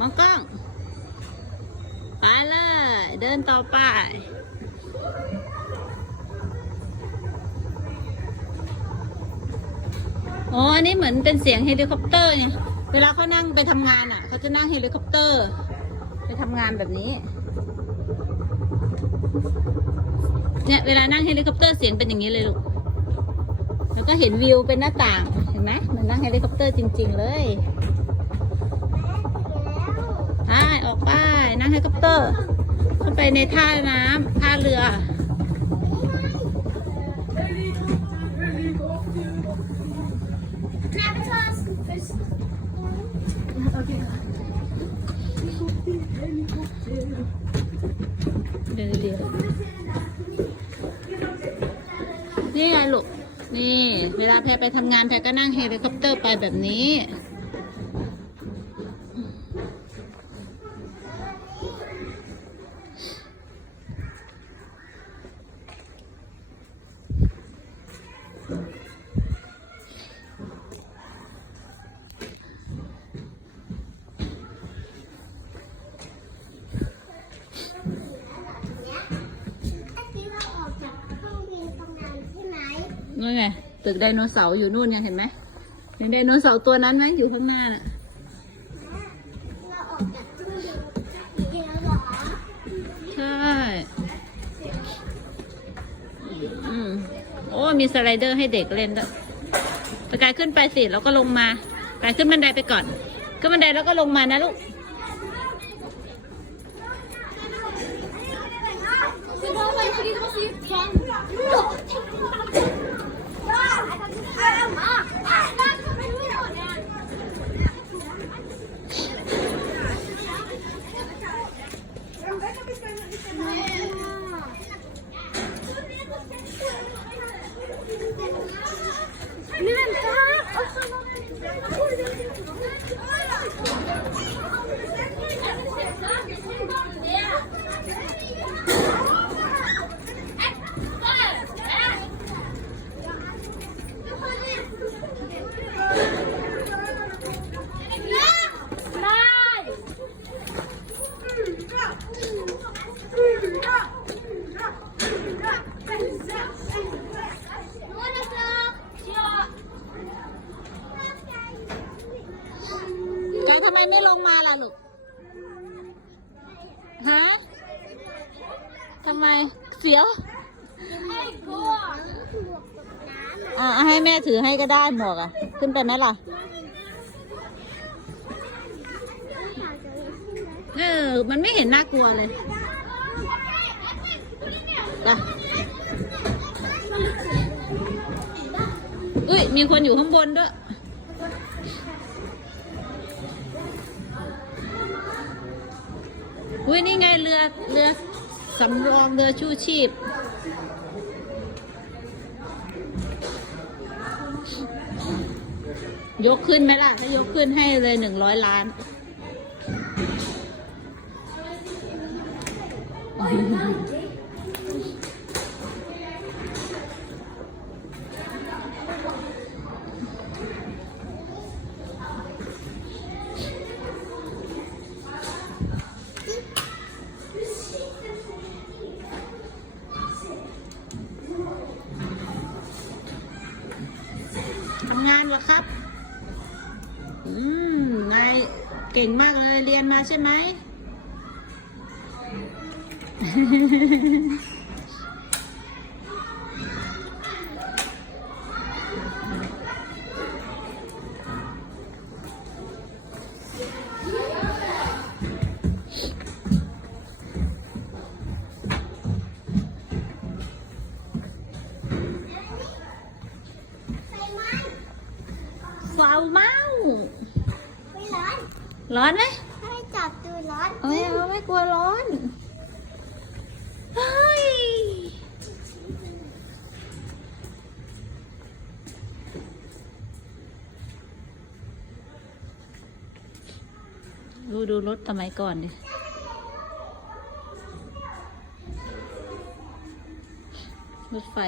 มองกล้อง ไปเลย เดินต่อไปอ๋ออันนี้เหมือนเป็นเสียงเฮลิคอปเตอร์เนี่ย เวลาเขานั่งไปทำงานอะ เขาจะนั่งเฮลิคอปเตอร์ ไปทำงานแบบนี้ เนี่ยเวลานั่งเฮลิคอปเตอร์เสียงเป็นอย่างนี้เลยลูก แล้วก็เห็นวิวเป็นหน้าต่าง เห็นไหมเหมันนั่งเฮลิคอปเตอร์จริง ๆ เลย ไปออกไปนั่งเฮลิคอปเตอร์ เข้าไปในท่าน้ำท่าเรือ เดี๋ยวเดี๋ยวนี่ไงลูก นี่ เวลาแพรไปทำงานแพรก็นั่งเฮลิคอปเตอร์ไปแบบนี้ นู่นไงตึกไดโนเสาร์อยู่นู่นยังเห็นไหมเห็นไดโนเสาร์ตัวนั้นไหมอยู่ข้างหน้าน่ะใช่อืมโอ้มีสไลเดอร์ให้เด็กเล่นด้วยไปกายขึ้นไปสิแล้วก็ลงมาไปขึ้นบันไดไปก่อนขึ้นบันไดแล้วก็ลงมานะลูก ไมไม่ลงมาล่ะลูก ฮะทำไมเสียวอ่าให้แม่ถือให้ก็ได้หมวกอะ ขึ้นไปไหมล่ะ เออ มันไม่เห็นน่ากลัวเลยจ้ะอุ้ย มีคนอยู่ข้างบนด้วย อุ้ยนี่ไงเรือเรือสำรองเรือชูชีพ ยกขึ้นไหมล่ะ ถ้ายกขึ้นให้เลยหนึ่งร้อยล้าน ทำงานเหรอครับ อืมนายเก่งมากเลยเรียนมาใช่ไหม ฟาวเมาร้อนไหมให้จับดูร้อนเอ้ยเอาไม่กลัวร้อนเฮ้ยดูดูรถสมัยก่อนดิรถไฟ